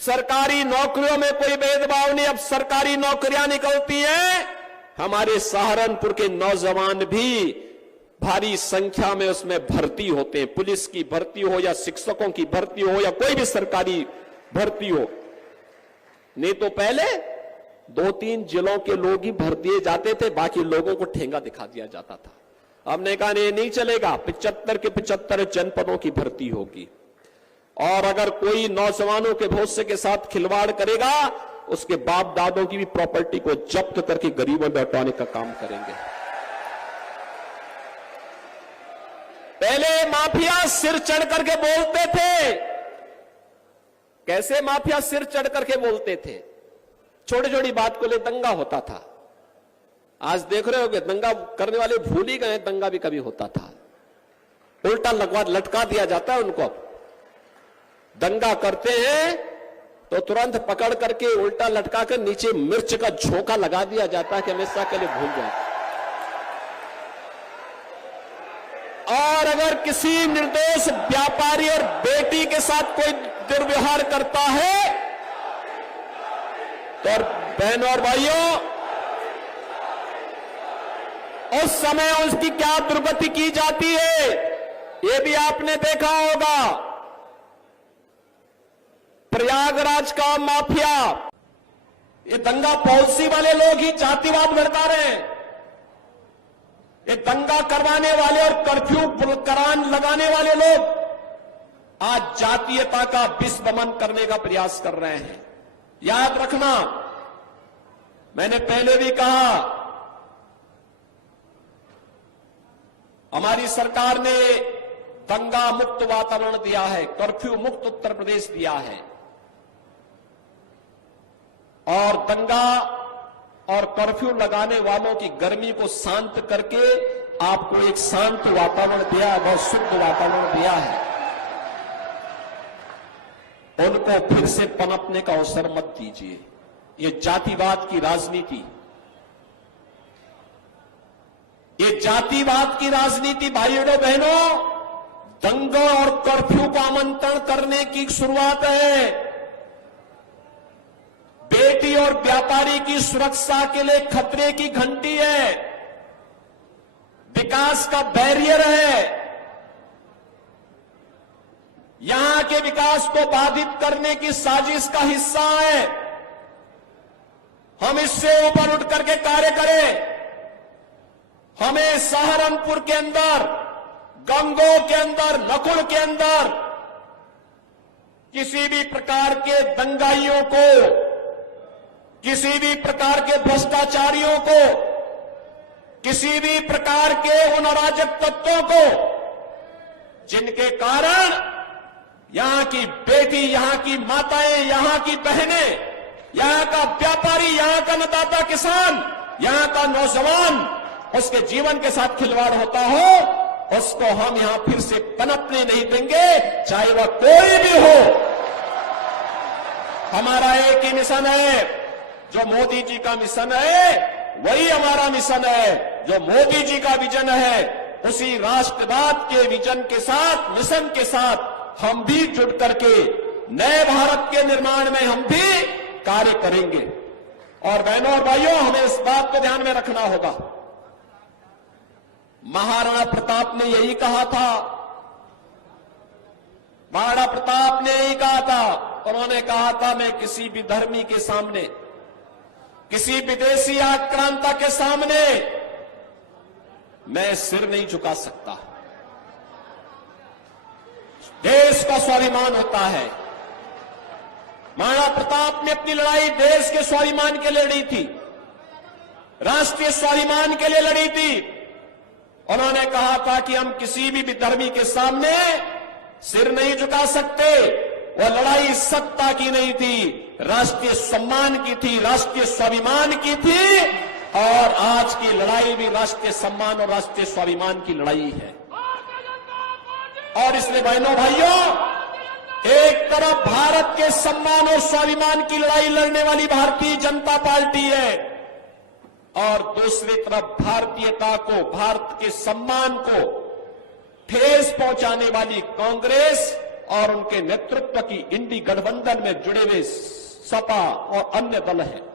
सरकारी नौकरियों में कोई भेदभाव नहीं, अब सरकारी नौकरियां निकलती हैं। हमारे सहारनपुर के नौजवान भी भारी संख्या में उसमें भर्ती होते हैं, पुलिस की भर्ती हो या शिक्षकों की भर्ती हो या कोई भी सरकारी भर्ती हो। नहीं तो पहले 2-3 जिलों के लोग ही भर्ती जाते थे, बाकी लोगों को ठेंगा दिखा दिया जाता था। हमने कहा नहीं चलेगा, 75 के 75 जनपदों की भर्ती होगी, और अगर कोई नौजवानों के भविष्य के साथ खिलवाड़ करेगा उसके बाप दादों की भी प्रॉपर्टी को जब्त करके गरीबों में लौटाने का काम करेंगे। पहले माफिया सिर चढ़ करके बोलते थे। कैसे माफिया सिर चढ़ करके बोलते थे? छोटी छोटी बात को ले दंगा होता था। आज देख रहे होगे दंगा करने वाले भूल ही गए, दंगा भी कभी होता था। उल्टा लटका दिया जाता है उनको। दंगा करते हैं तो तुरंत पकड़ करके उल्टा लटका कर नीचे मिर्च का झोंका लगा दिया जाता है कि हमेशा के लिए भूल जाए। और अगर किसी निर्दोष व्यापारी और बेटी के साथ कोई दुर्व्यवहार करता है तो बहनों और भाइयों, उस समय उसकी क्या दुर्गति की जाती है ये भी आपने देखा होगा। प्रयागराज का माफिया, ये दंगा पॉलिसी वाले लोग ही जातिवाद भड़का रहे हैं। ये दंगा करवाने वाले और कर्फ्यू करान लगाने वाले लोग आज जातीयता का विस्मरण करने का प्रयास कर रहे हैं। याद रखना, मैंने पहले भी कहा, हमारी सरकार ने दंगा मुक्त वातावरण दिया है, कर्फ्यू मुक्त उत्तर प्रदेश दिया है, और दंगा और कर्फ्यू लगाने वालों की गर्मी को शांत करके आपको एक शांत वातावरण दिया, बहुत शुद्ध वातावरण दिया है। उनको फिर से पनपने का अवसर मत दीजिए। ये जातिवाद की राजनीति, ये जातिवाद की राजनीति भाइयों बहनों, दंगा और कर्फ्यू को आमंत्रण करने की शुरुआत है। बेटी और व्यापारी की सुरक्षा के लिए खतरे की घंटी है, विकास का बैरियर है। यहां के विकास को बाधित करने की साजिश का हिस्सा है। हम इससे ऊपर उठ करके कार्य करें। हमें सहारनपुर के अंदर, गंगोह के अंदर, नकुल के अंदर किसी भी प्रकार के दंगाइयों को, किसी भी प्रकार के भ्रष्टाचारियों को, किसी भी प्रकार के उन अराजक तत्वों को जिनके कारण यहां की बेटी, यहां की माताएं, यहां की बहनें, यहां का व्यापारी, यहां का अन्नदाता किसान, यहां का नौजवान, उसके जीवन के साथ खिलवाड़ होता हो, उसको हम यहां फिर से पनपने नहीं देंगे, चाहे वह कोई भी हो। हमारा एक ही मिशन है, जो मोदी जी का मिशन है वही हमारा मिशन है। जो मोदी जी का विजन है उसी राष्ट्रवाद के विजन के साथ, मिशन के साथ हम भी जुड़ करके नए भारत के निर्माण में हम भी कार्य करेंगे। और बहनों और भाइयों, हमें इस बात को ध्यान में रखना होगा, महाराणा प्रताप ने यही कहा था, महाराणा प्रताप ने यही कहा था। उन्होंने कहा था, मैं किसी भी धर्मी के सामने, किसी विदेशी आक्रांता के सामने मैं सिर नहीं झुका सकता। देश का स्वाभिमान होता है। महाराणा प्रताप ने अपनी लड़ाई देश के स्वाभिमान के लिए लड़ी थी, राष्ट्रीय स्वाभिमान के लिए लड़ी थी। उन्होंने कहा था कि हम किसी भी विधर्मी के सामने सिर नहीं झुका सकते। वह लड़ाई सत्ता की नहीं थी, राष्ट्रीय सम्मान की थी, राष्ट्रीय स्वाभिमान की थी। और आज की लड़ाई भी राष्ट्रीय सम्मान और राष्ट्रीय स्वाभिमान की लड़ाई है। और इसलिए बहनों भाइयों, एक तरफ भारत के सम्मान और स्वाभिमान की लड़ाई लड़ने वाली भारतीय जनता पार्टी है, और दूसरी तरफ भारतीयता को, भारत के सम्मान को ठेस पहुंचाने वाली कांग्रेस और उनके नेतृत्व की इंडी गठबंधन में जुड़े हुए सपा और अन्य दल हैं।